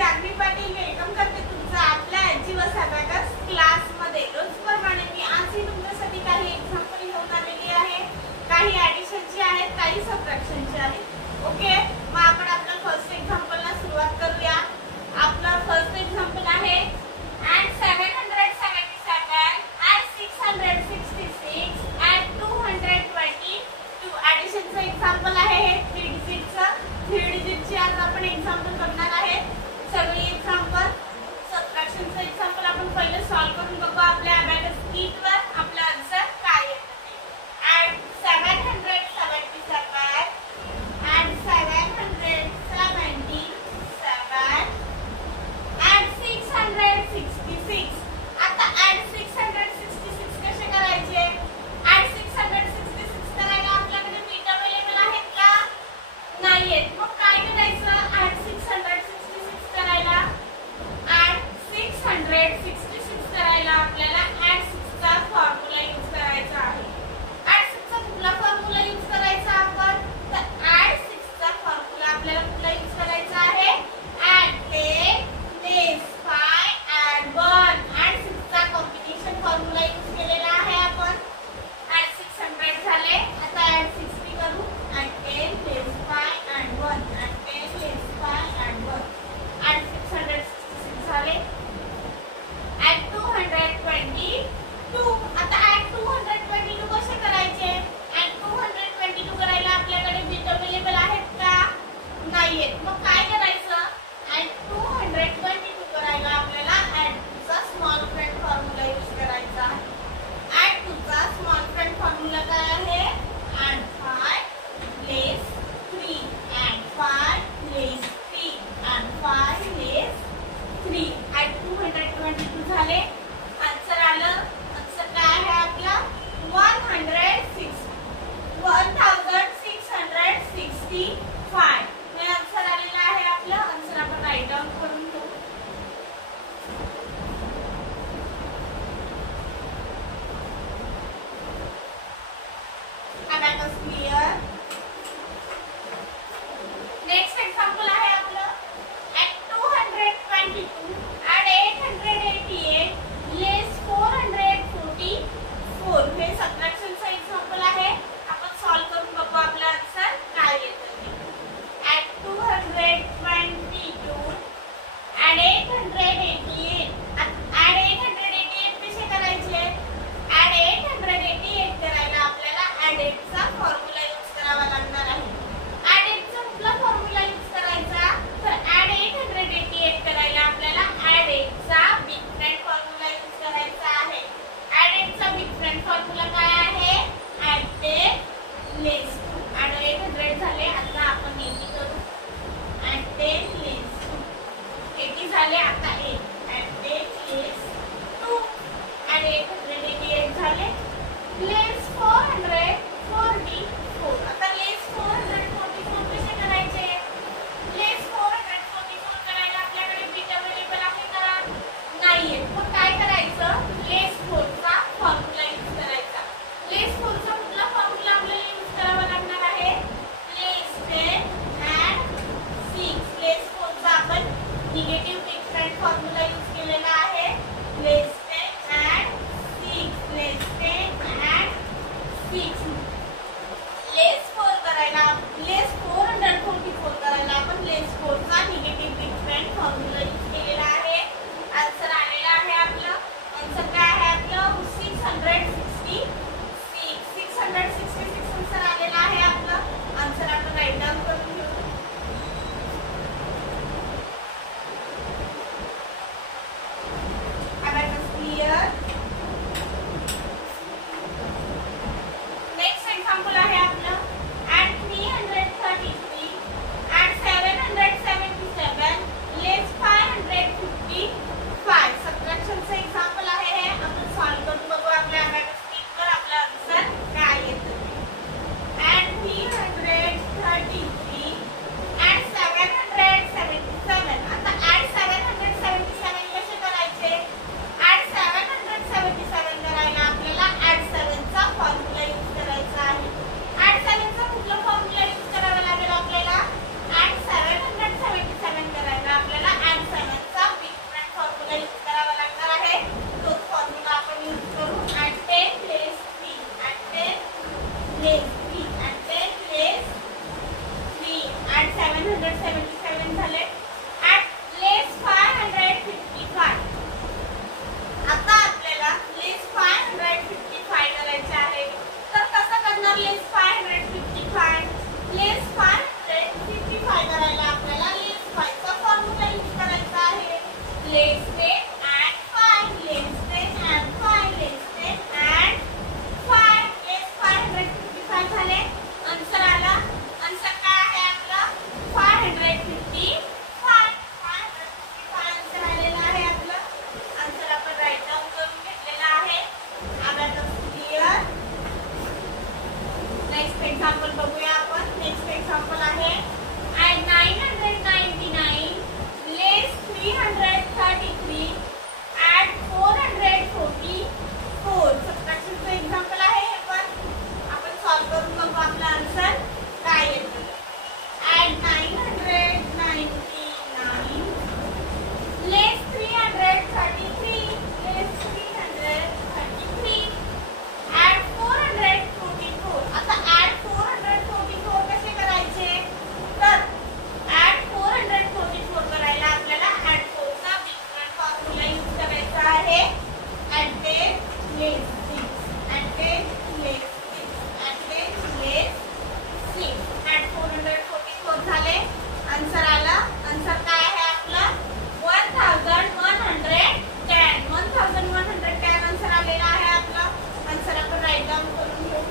जागृती Patil welcome करते तुमचं आपल्या एनजीओएस अबॅकस क्लासमध्ये। रोजप्रमाणे मी आजही तुमच्यासाठी काही एक्झाम्पल घेऊन आलेली आहे। काही ॲडिशनचे आहेत, काही सबट्रॅक्शनचे आहेत। ओके, मग आपण आपल्या फर्स्ट एक्झाम्पलला सुरुवात करूया। आपला फर्स्ट एक्झाम्पल आहे add 777 add 666 add 222 ॲडिशनचं एक्झाम्पल आहे हे 3 डिजिटचं। 3 डिजिटची आज आपण एक्झाम्पल बघणार आहे। सगळी एक्झाम्पल सबट्रॅक्शनचं एक्झाम्पल आपण पहिले सॉल्व करून बघू आपल्या अबॅकस कीटवर आपला आन्सर काय येतो। add 777 add 777 add 666 आता add 666 कसे करायचे? add 666 करायला आपल्याकडे बीट अवेलेबल आहेत का? नाहीयेत। मग काय करायचं? add 666 करायला add 666 करायला आपल्याला add 6 चा फॉर्म्युला यूज करायचा आहे। add 6 चा कुठला फॉर्म्युला यूज करायचा आपण? तर add 6 चा फॉर्म्युला आपल्याला कुठला यूज करायचा आहे? add 10 less 5 add 1 add 6 चा कॉम्बिनेशन फॉर्म्युला यूज केलेला आहे आपण। add 600 झाले, आता add 60 करू। add 10 less 5 add 1 add 10 less 5 add 1 add 666 झाले। add 222 आता add 222 कसे करायचे? add 222 करायला आपल्याकडे बीट अवेलेबल आहेत का? नाहीयेत। मग काय करायचं? add 222 करायला आपल्याला add 2 चा स्मॉल फ्रेंड फॉर्म्युला यूज करायचा आहे। add 2 चा स्मॉल फ्रेंड फॉर्म्युला काय आहे? add 5 less 3 add 5 less 3 add 5 less 3 add 222 झाले। आन्सर आलं। आन्सर काय आहे आपला? 1665 हे आन्सर आलेलं आहे। 177 झाले. लेस 555. आता आपल्याला लेस 555 करायचे आहे. तर कसं करणार लेस 555? लेस 555 करायला आपल्याला लेस 5 चा फॉर्म्युला यूज करायचा आहे. लेस 10 and 5, less 10 and 5, less 10 and 5. लेस 555 झाले. आन्सर आला. आन्सर काय आहे आपला? 555. 555 आन्सर आलेला आहे आपलं. आन्सर आपण राईट डाऊन करून घेतलेला आहे. Abacus clear. नेक्स्ट एक्झाम्पल बघूया आपण. नेक्स्ट एक्झाम्पल आहे ॲट 999 लेस 333 ॲट 444. सबट्रॅक्शनचं एक्झाम्पल आहे हे पण. आपण सॉल्व करून बघू आपला आन्सर काय येतो. At 999 less 333 less 333 at 444. आता ॲट 444 कसे करायचे? तर ॲट 444 करायला आपल्याला ॲट 4 चा डिफरंट फॉर्म्युला यूज करायचा आहे. At 10 less 6 at 10 less 6 at 10 less 6 at 444 झाले. आन्सर आला. आन्सर काय आहे आपला? 1110. 1110 आन्सर आलेला आहे आपला. आन्सर आपण राईट डाऊन करून घेऊ.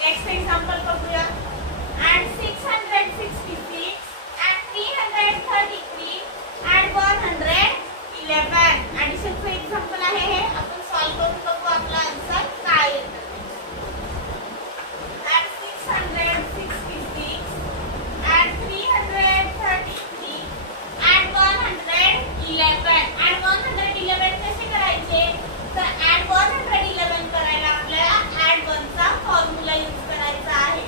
नेक्स्ट एक्झाम्पल बघूया. At 666 at 333 at 111. ॲडिशनचं एक्झाम्पल आहे हे. आपण सॉल्व करून बघू आपला आन्सर काय येतं. At 666 at 333 at 111. ॲट 111 कसे करायचे? तर ॲट 111 करायला आपल्याला ॲट 1 चा फॉर्म्युला यूज करायचा आहे.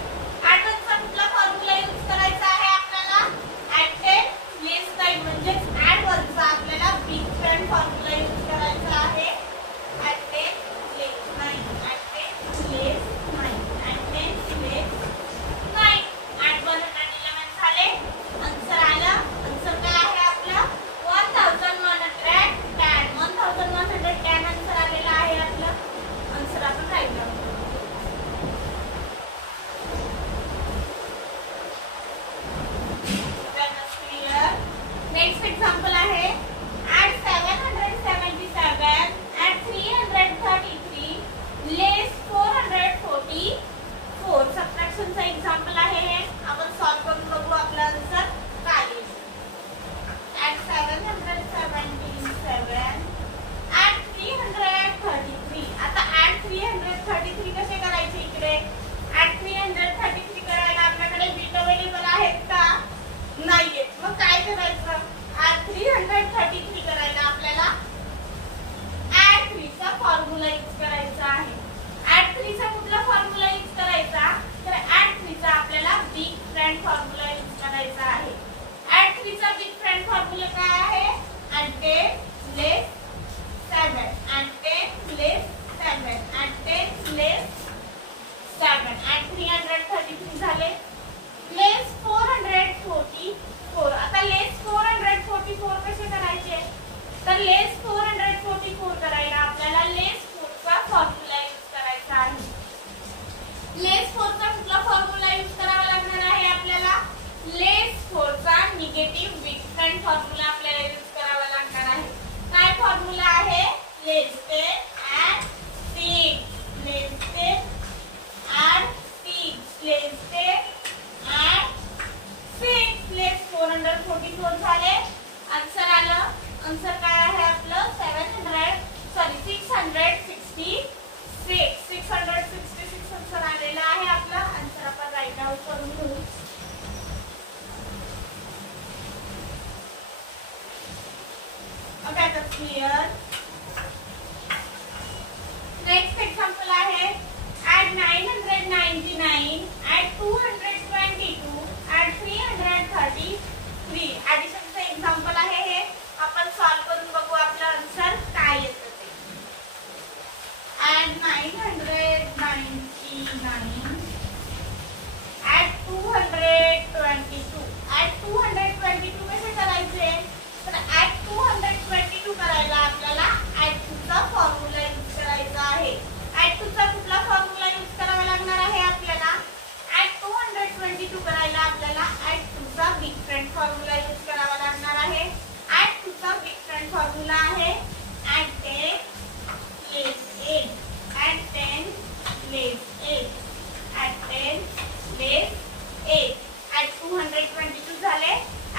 222 ऍड 222 कसे करायचे तर ऍड 222 करायला आपल्याला ऍड 2 चा फॉर्म्युला यूज करायचा आहे ऍड 2 चा कुठला फॉर्म्युला यूज करावा लागणार आहे आपल्याला ऍड 222 करायला आपल्याला ऍड 2 चा बिग फ्रेंड फॉर्म्युला यूज करावा लागणार आहे ऍड 2 चा बिग फ्रेंड फॉर्म्युला आहे ऍड 10 लेस 8 ऍड 10 लेस 8 ऍड 10 लेस 8 ऍड 222 झाले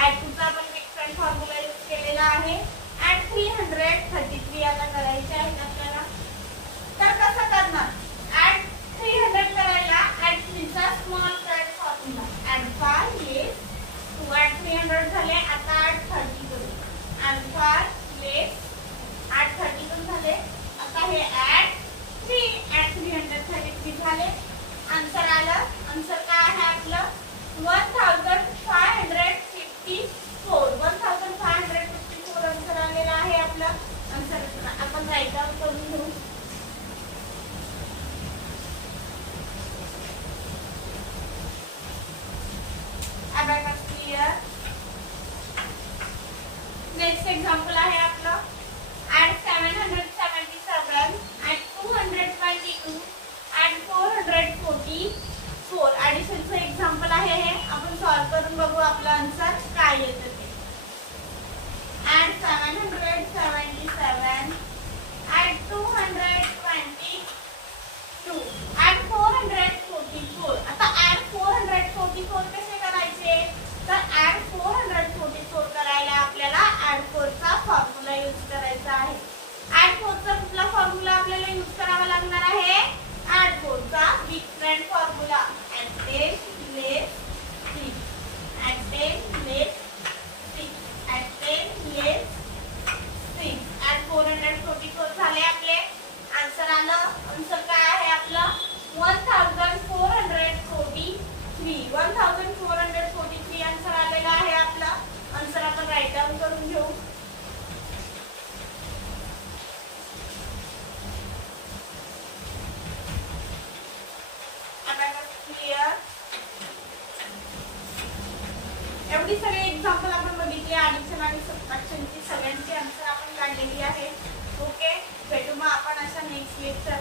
ऍड 2 चा आपण बिग फ्रेंड फॉर्म्युला यूज केलेला आहे ऍड 333 आता करायचे आहे आपल्याला तर कसं करणार ऍड 300 करायला ऍड 3 चा स्मॉल फ्रेंड फॉर्म्युला ऍड 5 लेस 2 ऍड 300 झाले आता ऍड 30 करू ऍड 5 लेस ऍड 32 झाले आता हे ऍड 3 ऍड 333 झाले आन्सर आलं आन्सर काय आहे आपलं 1554 आन्सर आलेला आहे आपलं आन्सर आपण राईट डाऊन करून घेऊ अबॅकस क्लियर नेक्स्ट एक्झाम्पल आहे आपलं ऍड 777 ऍड 222 ऍड 444 ऍडिशनचं एक्झाम्पल आहे हे आपण सॉल्व करून बघू आपला आन्सर काय येतं ते ऍड 777 ऍड 222 ऍड 444 आता ऍड 444 कसे करायचे तर ऍड 444 करायला आपल्याला ऍड 4 चा फॉर्म्युला यूज करायचा आहे ऍड 4 चा कुठला फॉर्म्युला आपल्याला यूज करावा लागणार आहे ऍड 4 चा बिग फ्रेंड फॉर्म्युला ऍड 10 लेस 6 ऍड 10 लेस 6 ऍड 10 लेस 6 ऍड 444 झाले आपले आन्सर आलं आन्सर काय आहे आपलं 1443 आन्सर आलेला आहे आपला आन्सर आपण राईट डाऊन करून घेऊ क्लियर एवढी सगळे एक्झाम्पल आपण बघितले ऍडिशन आणि सबट्रॅक्शनची सगळ्यांची आन्सर आपण काढलेली आहे ओके भेटू मग आपण अशा नेक्स्ट लेक्चर